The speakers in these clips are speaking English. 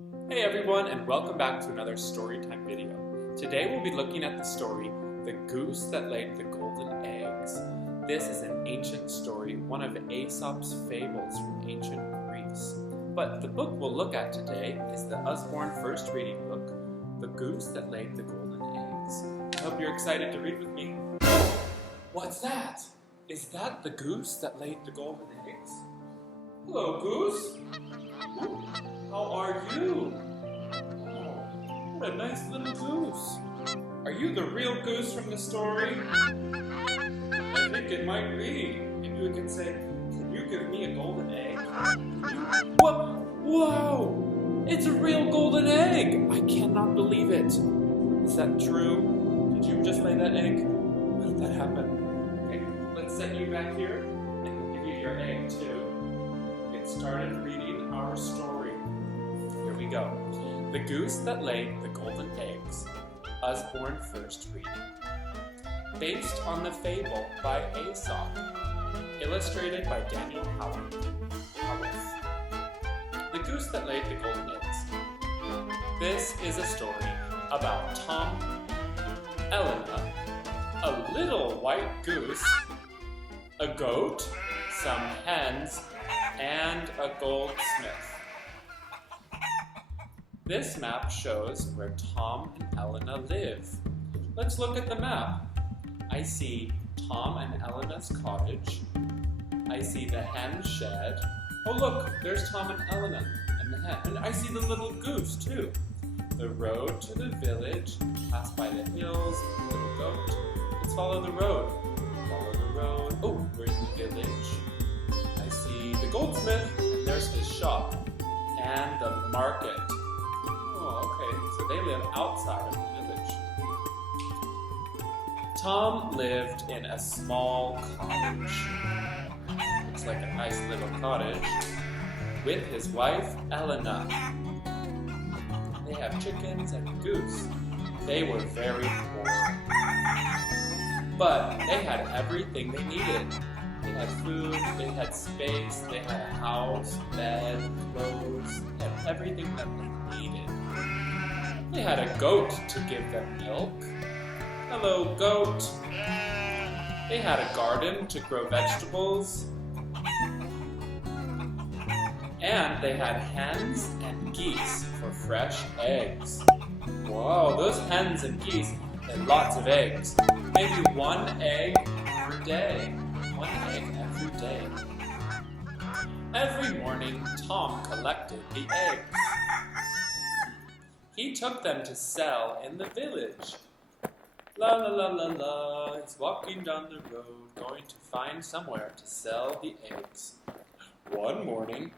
Hey everyone, and welcome back to another Storytime video. Today we'll be looking at the story, The Goose That Laid the Golden Eggs. This is an ancient story, one of Aesop's fables from ancient Greece. But the book we'll look at today is the Usborne first reading book, The Goose That Laid the Golden Eggs. I hope you're excited to read with me. Oh, what's that? Is that the goose that laid the golden eggs? Hello, Goose. How are you? Oh, what a nice little goose. Are you the real goose from the story? I think it might be. Maybe we can say, can you give me a golden egg? What? Whoa! It's a real golden egg! I cannot believe it. Is that true? Did you just lay that egg? How did that happen? Okay, let's set you back here and give you your egg too. Get started reading our story. Here we go. The Goose That Laid the Golden Eggs. Usborne first reading. Based on the fable by Aesop. Illustrated by Daniel Howarth. The Goose That Laid the Golden Eggs. This is a story about Tom, Elena, a little white goose, a goat, some hens, and a goldsmith. This map shows where Tom and Elena live. Let's look at the map. I see Tom and Elena's cottage. I see the hen shed. Oh look, there's Tom and Elena and the hen. And I see the little goose too. The road to the village, pass by the hills, the little goat. Let's follow the road. Follow the road. Oh, we're in the village. I see the goldsmith, and there's his shop. And the market. Oh, okay, so they live outside of the village. Tom lived in a small cottage. Looks like a nice little cottage. With his wife, Elena. They have chickens and a goose. They were very poor. But they had everything they needed. They had food, they had space, they had a house, bed, clothes, they had everything that they needed. They had a goat to give them milk. Hello, goat. They had a garden to grow vegetables. And they had hens and geese for fresh eggs. Whoa, those hens and geese had lots of eggs. Maybe one egg per day. One egg every day. Every morning, Tom collected the eggs. He took them to sell in the village. La la la la la, he's walking down the road, going to find somewhere to sell the eggs. One morning,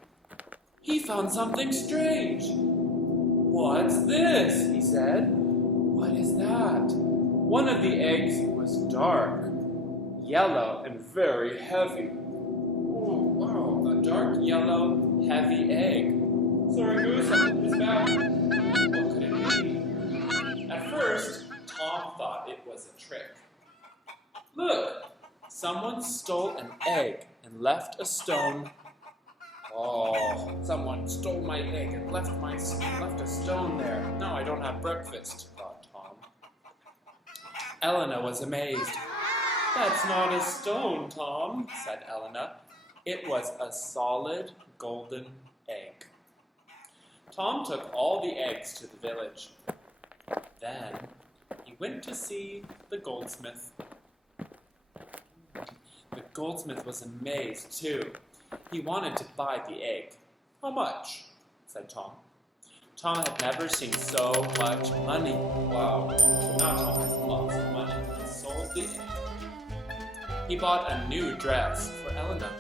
he found something strange. What's this? He said. What is that? One of the eggs was dark, yellow, and very heavy. Oh, wow, a dark, yellow, heavy egg. Sorry, Goose, it's back. What could it be? At first, Tom thought it was a trick. Look, someone stole an egg and left a stone. Oh, someone stole my egg and left a stone there. Now I don't have breakfast, thought Tom. Elena was amazed. That's not a stone, Tom, said Elena. It was a solid golden egg. Tom took all the eggs to the village. Then he went to see the goldsmith. The goldsmith was amazed, too. He wanted to buy the egg. How much? Said Tom. Tom had never seen so much money. Wow. So now Tom has lots of money. He sold the egg. He bought a new dress for Elena.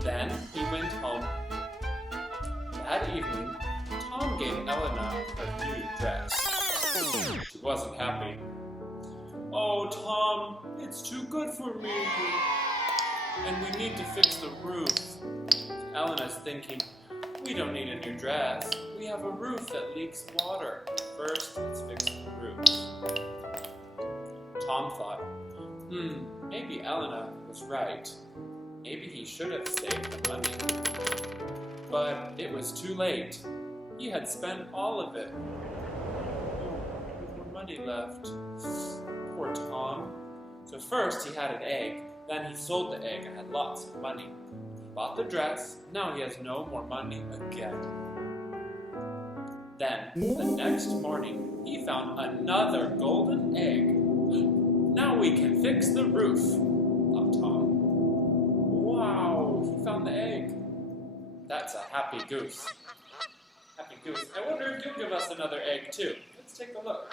Then he went home. That evening, Tom gave Elena her new dress. She wasn't happy. Oh, Tom, it's too good for me. And we need to fix the roof. Elena's thinking, we don't need a new dress. We have a roof that leaks water. First, let's fix the roof. Tom thought, maybe Elena was right. Maybe he should have saved the money. But it was too late. He had spent all of it. No more money left. Poor Tom. So first he had an egg, then he sold the egg and had lots of money. He bought the dress, now he has no more money again. Then, the next morning, he found another golden egg. Now we can fix the roof, thought Tom. Wow, he found the egg. That's a happy goose. Happy goose. I wonder if you'll give us another egg too. Let's take a look.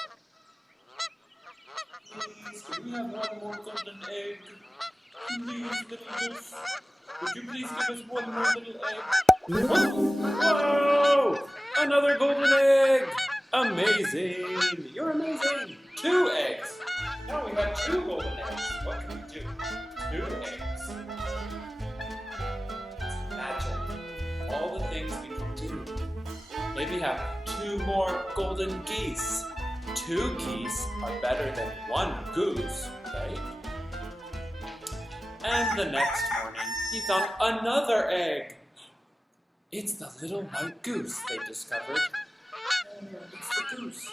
Please, can we have one more golden egg? Please, little goose. Would you please give us one more little egg? Whoa! Another golden egg! Amazing! You're amazing! 2 eggs! Now we have 2 golden eggs. What can we do? 2 eggs. Magic. All the things we can do. Maybe have 2 more golden geese. 2 geese are better than 1 goose, right? And the next morning, he found another egg. It's the little white goose, they discovered. It's the goose.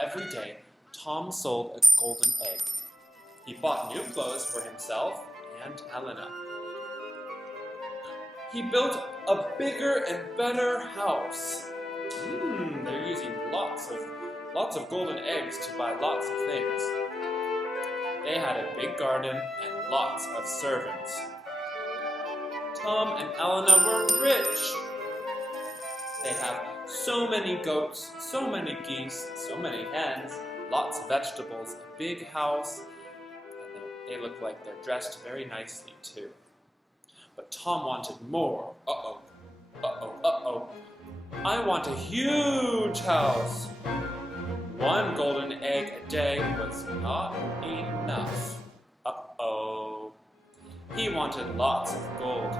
Every day, Tom sold a golden egg. He bought new clothes for himself and Elena. He built a bigger and better house. They're using lots of golden eggs to buy lots of things. They had a big garden and lots of servants. Tom and Elena were rich. They have so many goats, so many geese, so many hens, lots of vegetables, a big house, and they look like they're dressed very nicely too. But Tom wanted more. Uh-oh, uh-oh, uh-oh. I want a huge house. 1 golden egg a day was not enough. Uh-oh. He wanted lots of gold.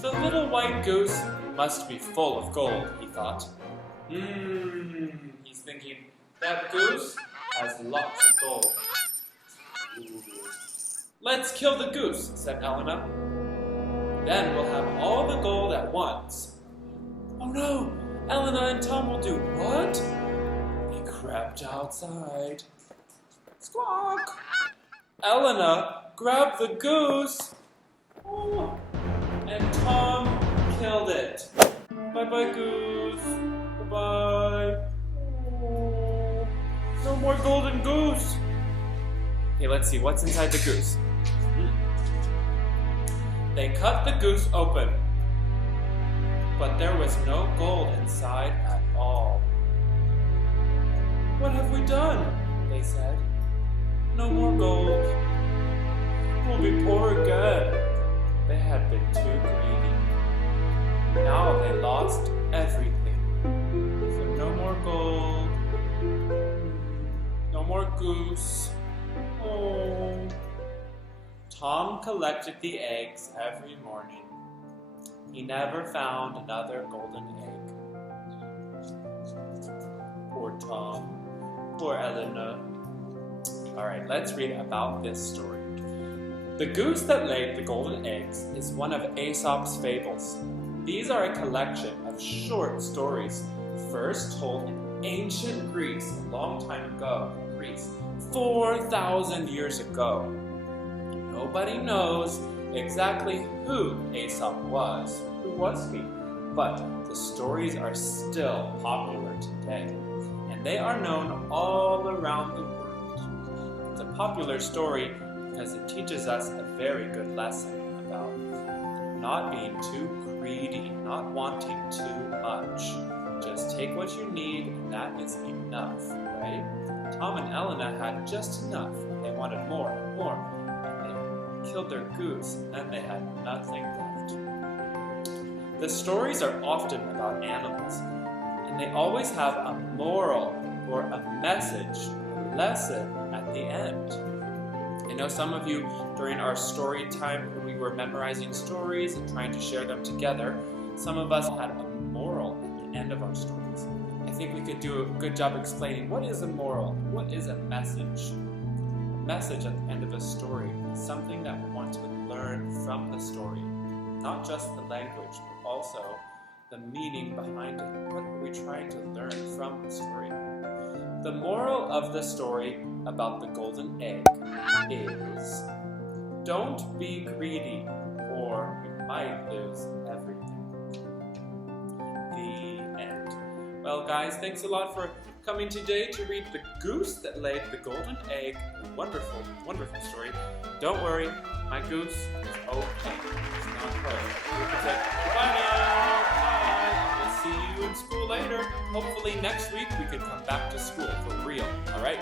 The little white goose must be full of gold, he thought. He's thinking, that goose has lots of gold. Ooh. Let's kill the goose, said Elena. Then we'll have all the gold at once. Oh no, Elena and Tom will do what? They crept outside. Squawk! Elena grabbed the goose. Oh. And Tom killed it. Bye-bye, goose. Bye-bye. Oh. No more golden goose. Okay, let's see. What's inside the goose? They cut the goose open, but there was no gold inside at all. What have we done? They said. No more gold. We'll be poor again. They had been too greedy. Now they lost everything. So no more gold. No more goose. Oh. Tom collected the eggs every morning. He never found another golden egg. Poor Tom. Poor Elena. Alright, let's read about this story. The Goose That Laid the Golden Eggs is one of Aesop's fables. These are a collection of short stories, first told in ancient Greece a long time ago. 4,000 years ago. Nobody knows exactly who Aesop was. Who was he? But the stories are still popular today, and they are known all around the world. It's a popular story because it teaches us a very good lesson about not being too greedy, not wanting too much. Just take what you need, and that is enough, right? Tom and Elena had just enough, and they wanted more and more, and they killed their goose, and then they had nothing left. The stories are often about animals, and they always have a moral or a message, a lesson at the end. I know some of you, during our story time, when we were memorizing stories and trying to share them together, some of us had a moral at the end of our stories. I think we could do a good job explaining what is a moral, what is a message. A message at the end of a story is something that we want to learn from the story. Not just the language, but also the meaning behind it. What are we trying to learn from the story? The moral of the story about the golden egg is don't be greedy or you might lose everything. The end. Well, guys, thanks a lot for coming today to read The Goose That Laid the Golden Egg. Wonderful, wonderful story. Don't worry, my goose is okay. It's not perfect. We can say goodbye now. Bye. We'll see you in school later. Hopefully next week we can come back to school for real. All right?